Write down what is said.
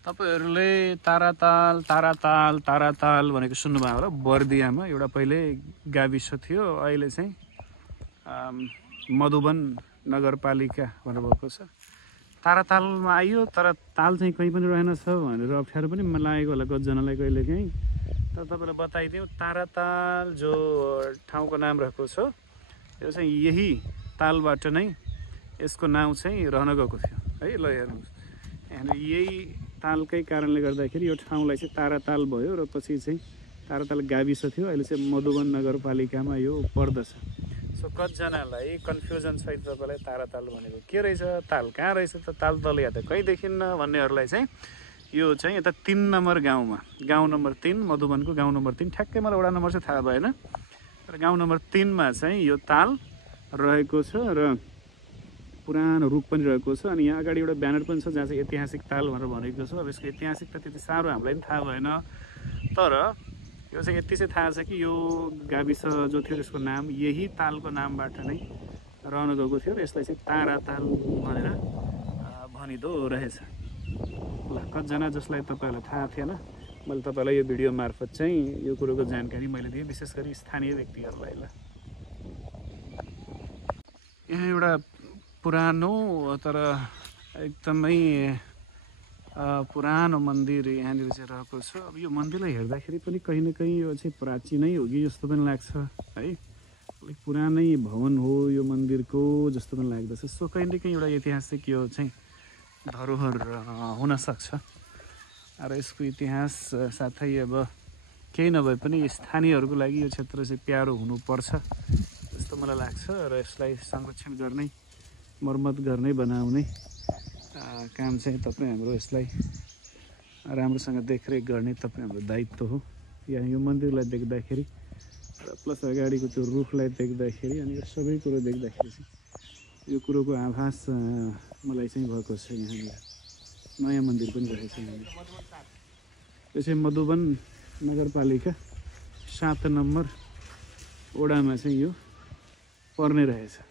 तपाईहरुले ताराताल भनेको सुन्नुभयो होला। बर्दियामा एउटा पहिले गाविस थियो, अहिले चाहिँ मधुवन नगरपालिका भनेर भएको छ। तारातालमा आइयो तर ताल चाहिँ कहीँ पनि रहेनछ भनेर अप्ठ्यारो पनि लागेको होला कतिजनालाई कहिलेकाहीँ। तर तपाईलाई बताइदिउँ, ताराताल जो ठाउँको नाम रहेको छ यो चाहिँ यही तालबाट नै यसको नाम चाहिँ रहन गएको थियो है। ल हेर्नुहोस्, यहाँ यही तालकै कारणले गर्दाखेरि यो ठाउँलाई चाहिँ ताराताल भयो र पछि चाहिँ ताराताल गाविस थियो, अहिले चाहिँ मधुवन नगरपालिकामा यो पर्दछ। सो कतिजनालाई कन्फ्युजन छ तपाईँलाई ताराताल भनेको के रहेछ, ताल कहाँ रहेछ त, ताल तल या त कहीँ देखिन्न भन्नेहरूलाई चाहिँ यो चाहिँ यता 3 नम्बर गाउँमा, गाउँ नम्बर 3, मधुवनको गाउँ नम्बर 3, ठ्याक्कै मलाई वडा नम्बर चाहिँ थाहा भएन, तर गाउँ नम्बर 3 मा चाहिँ यो ताल रहेको छ र पुरानो रुख पनि रहेको छ। अनि यहाँ अगाडि एउटा ब्यानर पनि छ जहाँ चाहिँ ऐतिहासिक ताल भनेर भनेको छ। अब यसको ऐतिहासिकता त्यति साह्रो हामीलाई पनि थाहा भएन, तर यो चाहिँ यति चाहिँ थाहा छ कि यो गाविस जो थियो त्यसको नाम यही तालको नामबाट नै रहन गएको थियो र यसलाई चाहिँ ताराताल भनेर भनिदो रहेछ। ल कतिजना जसलाई तपाईँहरूलाई थाहा थिएन, मैले तपाईँलाई यो भिडियो मार्फत चाहिँ यो कुरोको जानकारी मैले दिएँ, विशेष गरी स्थानीय व्यक्तिहरूलाई। ल यहाँ एउटा पुरानो तर एकदमै पुरानो मन्दिर यहाँनिर चाहिँ रहेको छ। अब यो मन्दिरलाई हेर्दाखेरि पनि कहीँ न कहीँ यो चाहिँ प्राचीनै हो कि जस्तो पनि लाग्छ है, अलिक पुरानै भवन हो यो मन्दिरको जस्तो पनि लाग्दछ। सो कहीँ न कहीँ एउटा ऐतिहासिक यो चाहिँ धरोहर हुनसक्छ र यसको इतिहास साथै अब केही नभए पनि स्थानीयहरूको लागि यो क्षेत्र चाहिँ प्यारो हुनुपर्छ जस्तो मलाई लाग्छ र यसलाई संरक्षण गर्ने, मर्मत गर्ने, बनाउने काम चाहिँ तपाईँ हाम्रो यसलाई राम्रोसँग देखरेख गर्ने तपाईँ हाम्रो दायित्व हो। यहाँ यो मन्दिरलाई देख्दाखेरि र प्लस अगाडिको त्यो रुखलाई देख्दाखेरि अनि यो सबै कुरो देख्दाखेरि चाहिँ यो कुरोको आभास मलाई चाहिँ भएको छ। यहाँनिर नयाँ मन्दिर पनि रहेछ। यहाँनिर यो चाहिँ मधुवन नगरपालिका 7 नम्बर वडामा चाहिँ यो पर्ने रहेछ।